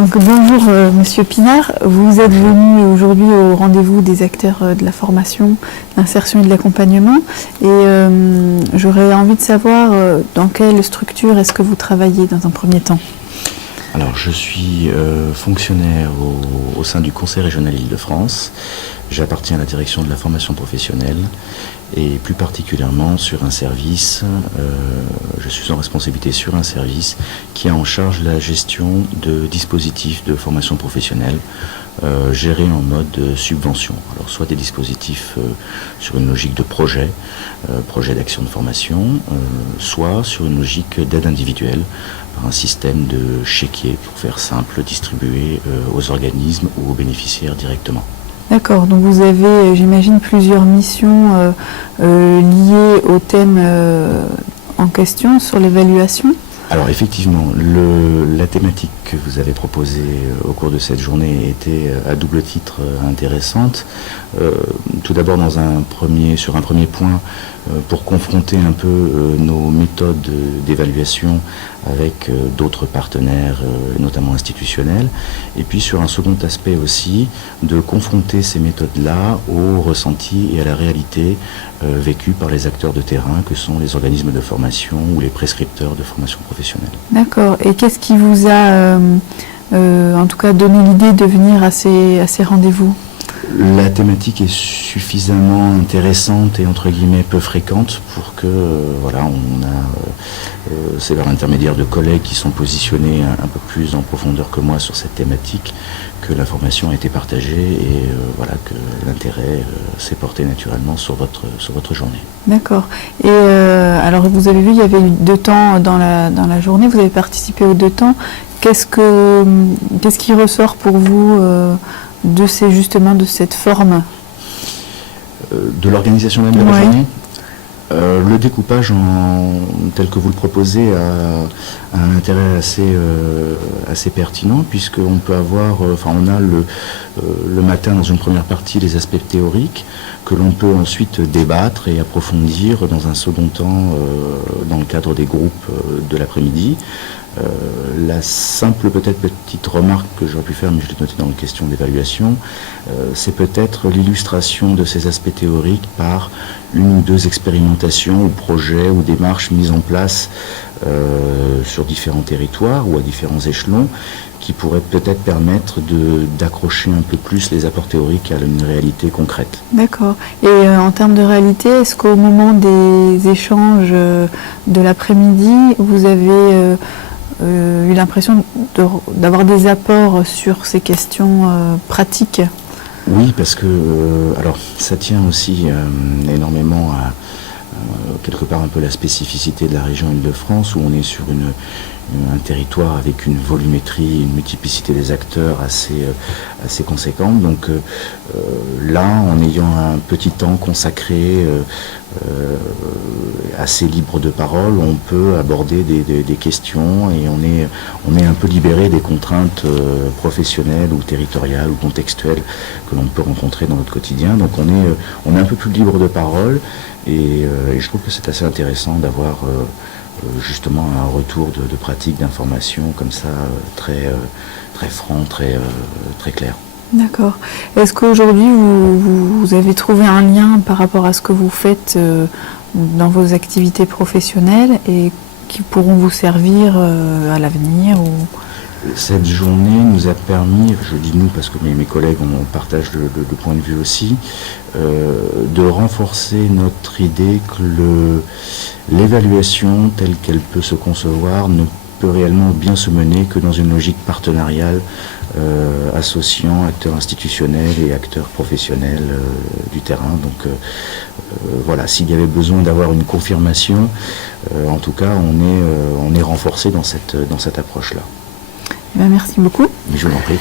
Donc bonjour Monsieur Pinard, vous êtes venu aujourd'hui au rendez-vous des acteurs de la formation, l'insertion et de l'accompagnement et j'aurais envie de savoir dans quelle structure est-ce que vous travaillez dans un premier temps. Alors je suis fonctionnaire au sein du Conseil régional Île-de-France. J'appartiens à la direction de la formation professionnelle et plus particulièrement sur un service, je suis en responsabilité sur un service qui a en charge la gestion de dispositifs de formation professionnelle gérés en mode subvention. Alors soit des dispositifs sur une logique de projet d'action de formation, soit sur une logique d'aide individuelle par un système de chéquier, pour faire simple, distribué aux organismes ou aux bénéficiaires directement. D'accord, donc vous avez, j'imagine, plusieurs missions liées au thème en question sur l'évaluation. Alors effectivement, la thématique que vous avez proposée au cours de cette journée était à double titre intéressante. Tout d'abord sur un premier point, pour confronter un peu nos méthodes d'évaluation avec d'autres partenaires, notamment institutionnels, et puis sur un second aspect aussi, de confronter ces méthodes-là au ressenti et à la réalité vécue par les acteurs de terrain que sont les organismes de formation ou les prescripteurs de formation professionnelle. D'accord, et qu'est-ce qui vous a en tout cas donné l'idée de venir à ces rendez-vous ? La thématique est suffisamment intéressante et entre guillemets peu fréquente pour que c'est par l'intermédiaire de collègues qui sont positionnés un peu plus en profondeur que moi sur cette thématique que l'information a été partagée et que l'intérêt s'est porté naturellement sur votre journée. D'accord. Et alors vous avez vu, il y avait eu 2 temps dans la journée, vous avez participé aux 2 temps. Qu'est-ce qui ressort pour vous de cette forme? De l'organisation même de la journée. Le découpage tel que vous le proposez a un intérêt assez pertinent, puisqu'on peut avoir, on a le matin dans une première partie les aspects théoriques que l'on peut ensuite débattre et approfondir dans un second temps dans le cadre des groupes de l'après-midi. La simple petite remarque que j'aurais pu faire, mais je l'ai noté dans la question d'évaluation, c'est peut-être l'illustration de ces aspects théoriques par une ou 2 expérimentations ou projets ou démarches mises en place sur différents territoires ou à différents échelons qui pourraient peut-être permettre d'accrocher un peu plus les apports théoriques à une réalité concrète. D'accord. Et en termes de réalité, est-ce qu'au moment des échanges de l'après-midi, vous avez eu l'impression d'avoir des apports sur ces questions pratiques? Oui, parce que ça tient aussi énormément à quelque part un peu la spécificité de la région Île-de-France, où on est sur un territoire avec une volumétrie, une multiplicité des acteurs assez conséquente. Donc là, en ayant un petit temps consacré assez libre de parole, on peut aborder des questions et on est un peu libéré des contraintes professionnelles ou territoriales ou contextuelles que l'on peut rencontrer dans notre quotidien. Donc on est un peu plus libre de parole et je trouve que c'est assez intéressant d'avoir justement un retour de pratique d'information comme ça, très franc, très clair. D'accord. Est-ce qu'aujourd'hui vous avez trouvé un lien par rapport à ce que vous faites dans vos activités professionnelles et qui pourront vous servir à l'avenir ou... Cette journée nous a permis, je dis nous parce que mes collègues on partage le point de vue aussi, de renforcer notre idée que l'évaluation telle qu'elle peut se concevoir ne peut réellement bien se mener que dans une logique partenariale associant acteurs institutionnels et acteurs professionnels du terrain. Donc s'il y avait besoin d'avoir une confirmation, en tout cas on est renforcé dans cette approche-là. Merci beaucoup. Je vous en prie.